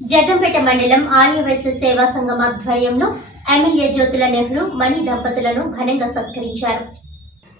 జగంపేట మండలం ఆర్యవైశ్య సేవా సంఘం ఆధ్వర్యంలో ఎమ్మెల్యే జ్యోతుల నెహ్రూ మణి దంపతులను ఘనంగా సత్కరించారు.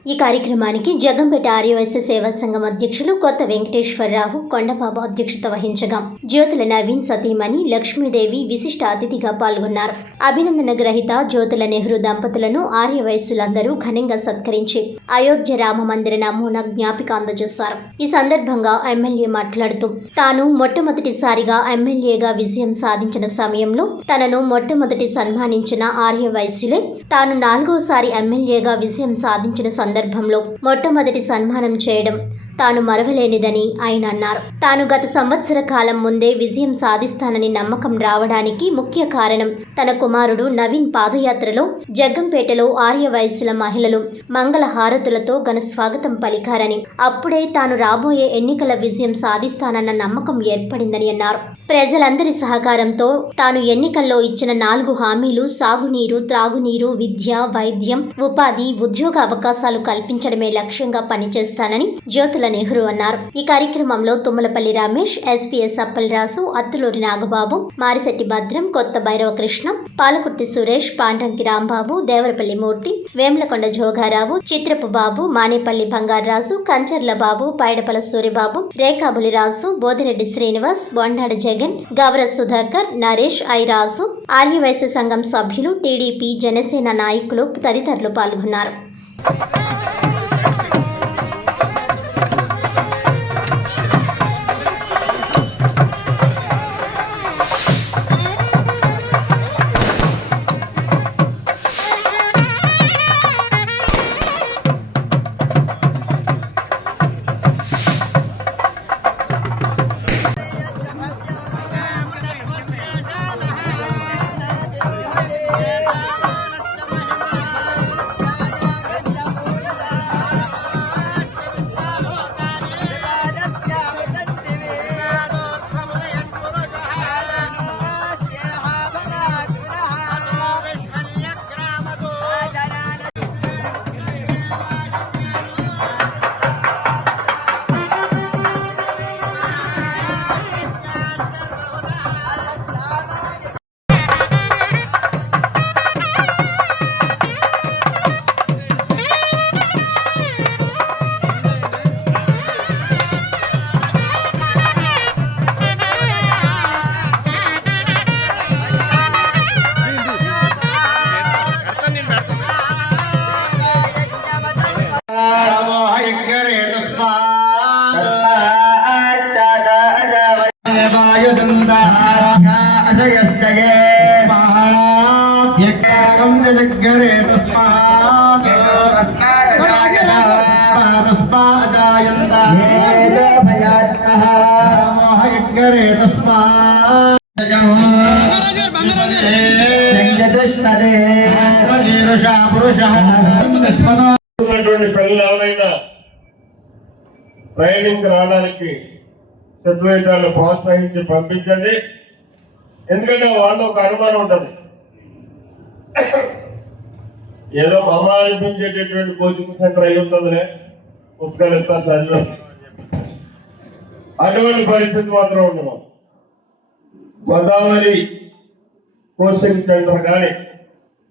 ఈ కార్యక్రమానికి జగంపేట ఆర్యవైశ్య సేవా సంఘం అధ్యక్షులు కొత్త వెంకటేశ్వరరావు కొండబాబు అధ్యక్షత వహించగా జ్యోతుల నవీన్ సతీమణి లక్ష్మీదేవి విశిష్ట అతిథిగా పాల్గొన్నారు. అభినందన గ్రహీత జ్యోతుల నెహ్రూ దంపతులను ఆర్యవయస్సులందరూ ఘనంగా సత్కరించి అయోధ్య రామ మందిర నమూనా జ్ఞాపిక అందజేశారు. ఈ సందర్భంగా ఎమ్మెల్యే మాట్లాడుతూ తాను మొట్టమొదటిసారిగా ఎమ్మెల్యేగా విజయం సాధించిన సమయంలో తనను మొట్టమొదటి సన్మానించిన ఆర్యవయస్సులే తాను నాలుగోసారి ఎమ్మెల్యేగా విజయం సాధించిన సందర్భంలో మొట్టమొదటి సన్మానం చేయడం తాను మరవలేనిదని ఆయన అన్నారు. తాను గత సంవత్సర కాలం ముందే విజయం సాధిస్తానని నమ్మకం రావడానికి ముఖ్య కారణం తన కుమారుడు నవీన్ పాదయాత్రలో జగ్గంపేటలో ఆర్య వయస్సుల మహిళలు మంగళ హారతులతో ఘన స్వాగతం పలికారని అప్పుడే తాను రాబోయే ఎన్నికల విజయం సాధిస్తానన్న నమ్మకం ఏర్పడిందని అన్నారు. ప్రజలందరి సహకారంతో తాను ఎన్నికల్లో ఇచ్చిన నాలుగు హామీలు సాగునీరు త్రాగునీరు విద్య వైద్యం ఉపాధి ఉద్యోగ అవకాశాలు కల్పించడమే లక్ష్యంగా పనిచేస్తానని జ్యోతుల నెహ్రూ అన్నారు. ఈ కార్యక్రమంలో తుమ్మలపల్లి రమేష్ ఎస్పీఎస్ అప్పలరాసు అత్తులూరి నాగబాబు మారిశెట్టి భద్రం కొత్త భైరవ కృష్ణ పాలకుర్తి సురేష్ పాండ్రంకి రాంబాబు దేవరపల్లి మూర్తి వేములకొండ జోగారావు చిత్రపు బాబు మానేపల్లి బంగారాజు కంచర్ల బాబు పైడపల సూరిబాబు రేఖాబులి రాజు బోదిరెడ్డి శ్రీనివాస్ బొండాడ జగన్ గవర సుధాకర్ నరేష్ ఐరాజు ఆర్యవైశ్య సంఘం సభ్యులు టీడీపీ జనసేన నాయకులు తదితరులు పాల్గొన్నారు. రామోహయజ్ఞరే తస్మాత్ దేవాయుదందాకాశయశ్చయే మహాయజ్ఞాగం జగరే తస్మాత్ తస్మాదాయంత రామోహయజ్ఞరే తస్మాత్ పురుష పురుష ఉన్నటువంటి పిల్లలు ఎవరైనా ట్రైనింగ్ రావడానికి చదువుతాన్ని ప్రోత్సహించి పంపించండి. ఎందుకంటే వాళ్ళు ఒక అనుమానం ఉంటుంది. ఏదో మమ్మ అనిపించేటటువంటి కోచింగ్ సెంటర్ అయి ఉంటుందిలే. పుస్తకాలు ఇస్తాను చదివా అటువంటి పరిస్థితి మాత్రం ఉండదు. గోదావరి కోచింగ్ సెంటర్ కానీ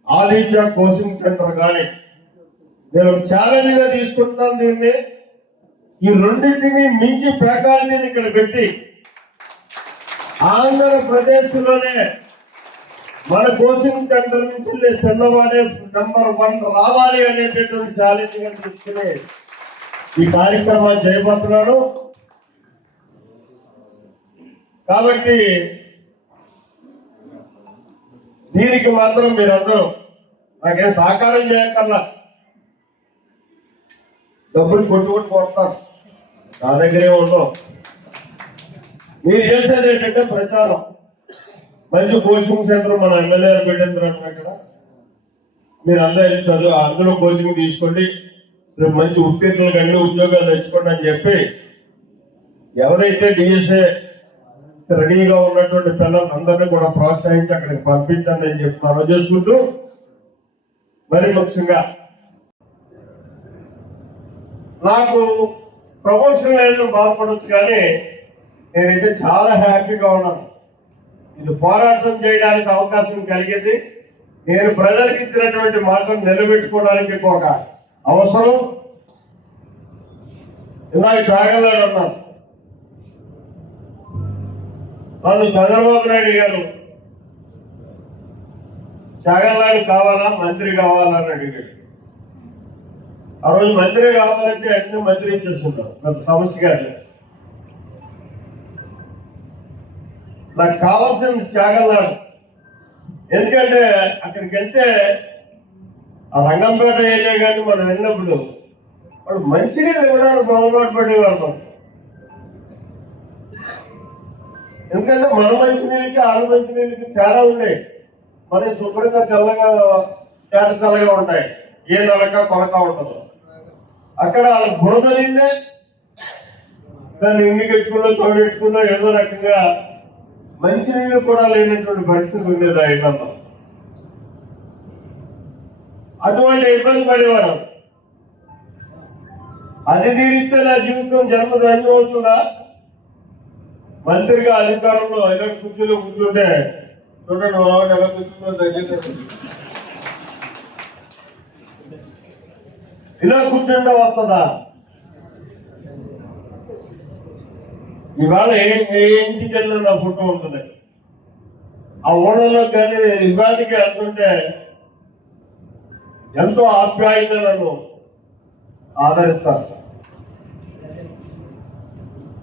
ఆదిత్య కోచింగ్ సెంటర్ కానీ నేను ఛాలెంజ్గా తీసుకుంటున్నాను దీన్ని. ఈ రెండింటిని మించి ఫ్యాకల్టీని ఇక్కడ పెట్టి ఆంధ్రప్రదేశ్లోనే మన కోచింగ్ సెంటర్ నుంచి పిల్లవాడే నంబర్ వన్ రావాలి అనేటటువంటి ఛాలెంజ్గా తీసుకుని ఈ కార్యక్రమాలు చేయబోతున్నాను. కాబట్టి దీనికి మాత్రం మీరందరూ నాకేం సహకారం చేయక్కర్లా. డబ్బులు కొట్టుకొని కొడతారు నా దగ్గరే ఉండవు. మీరు చేసేది ఏంటంటే ప్రచారం. మంచి కోచింగ్ సెంటర్ మన ఎమ్మెల్యే గారు పెట్టింది అక్కడ మీరు అందరూ వెళ్ళి చదువు అందులో కోచింగ్ తీసుకోండి. రేపు మంచి ఉత్తీర్ణులకు అన్ని ఉద్యోగాలు తెచ్చుకోండి అని చెప్పి ఎవరైతే డిఎస్ఏ రెడీగా ఉన్నటువంటి పిల్లలందరినీ కూడా ప్రోత్సహించి అక్కడికి పంపించండి అని చెప్పి మనం చేసుకుంటూ మరి ముఖ్యంగా నాకు ప్రమోషన్ లేదు బాధపడవచ్చు కానీ నేనైతే చాలా హ్యాపీగా ఉన్నాను. ఇది పోరాటం చేయడానికి అవకాశం కలిగింది. నేను ప్రజలకు ఇచ్చినటువంటి మాటను నిలబెట్టుకోవడానికి ఒక అవసరం. ఇందాక చాగల్లాడు అన్నారు. వాళ్ళు చంద్రబాబు నాయుడు గారు చాగల్లాడు కావాలా? మంత్రి కావాలా అని అడిగాడు ఆ రోజు మంత్రి కావాలంటే వెంటనే మంత్రి ఇచ్చేస్తున్నారు. పెద్ద సమస్య కాదు. నాకు కావాల్సింది త్యాగల్లాడు ఎందుకంటే అక్కడికి వెళ్తే ఆ రంగంపేట ఏరియా కానీ మనం వెళ్ళినప్పుడు వాడు మంచినీళ్ళు ఇవ్వడానికి మొహమాట పడేవాళ్ళం ఎందుకంటే మన మంచినీళ్ళకి ఆడ మంచినీళ్ళకి తేడా ఉన్నాయి మరి శుభ్రంగా తెల్లగా తేట తెల్లగా ఉంటాయి. ఏ నలక కొలక ఉండదు. అక్కడ వాళ్ళ బురదలిందే దాన్ని ఇండి కట్టుకున్నా తోడెట్టుకున్నా ఏదో రకంగా మంచినీళ్ళు కూడా లేనటువంటి పరిస్థితి ఉండేది ఆ ఇళ్ళలో. అటువంటి ఇబ్బంది పడేవారు. అది తీరిస్తే నా జీవితం జన్మధన్యం అవుతుందా? మంత్రిగా అధికారంలో ఇలా కూర్చుని కూర్చుంటే చూడండి మా వాడు ఎలా కూర్చుందో దగ్గర. ఇలా కూర్చుంటే వస్తుందా? ఇవాళ ఏ ఏ ఇంటికి వెళ్ళినా నా ఫోటో ఉంటుంది. ఆ ఓడలో కానీ నేను ఇవాళకి వెళ్తుంటే ఎంతో ఆప్యాయంగా నన్ను ఆదరిస్తాను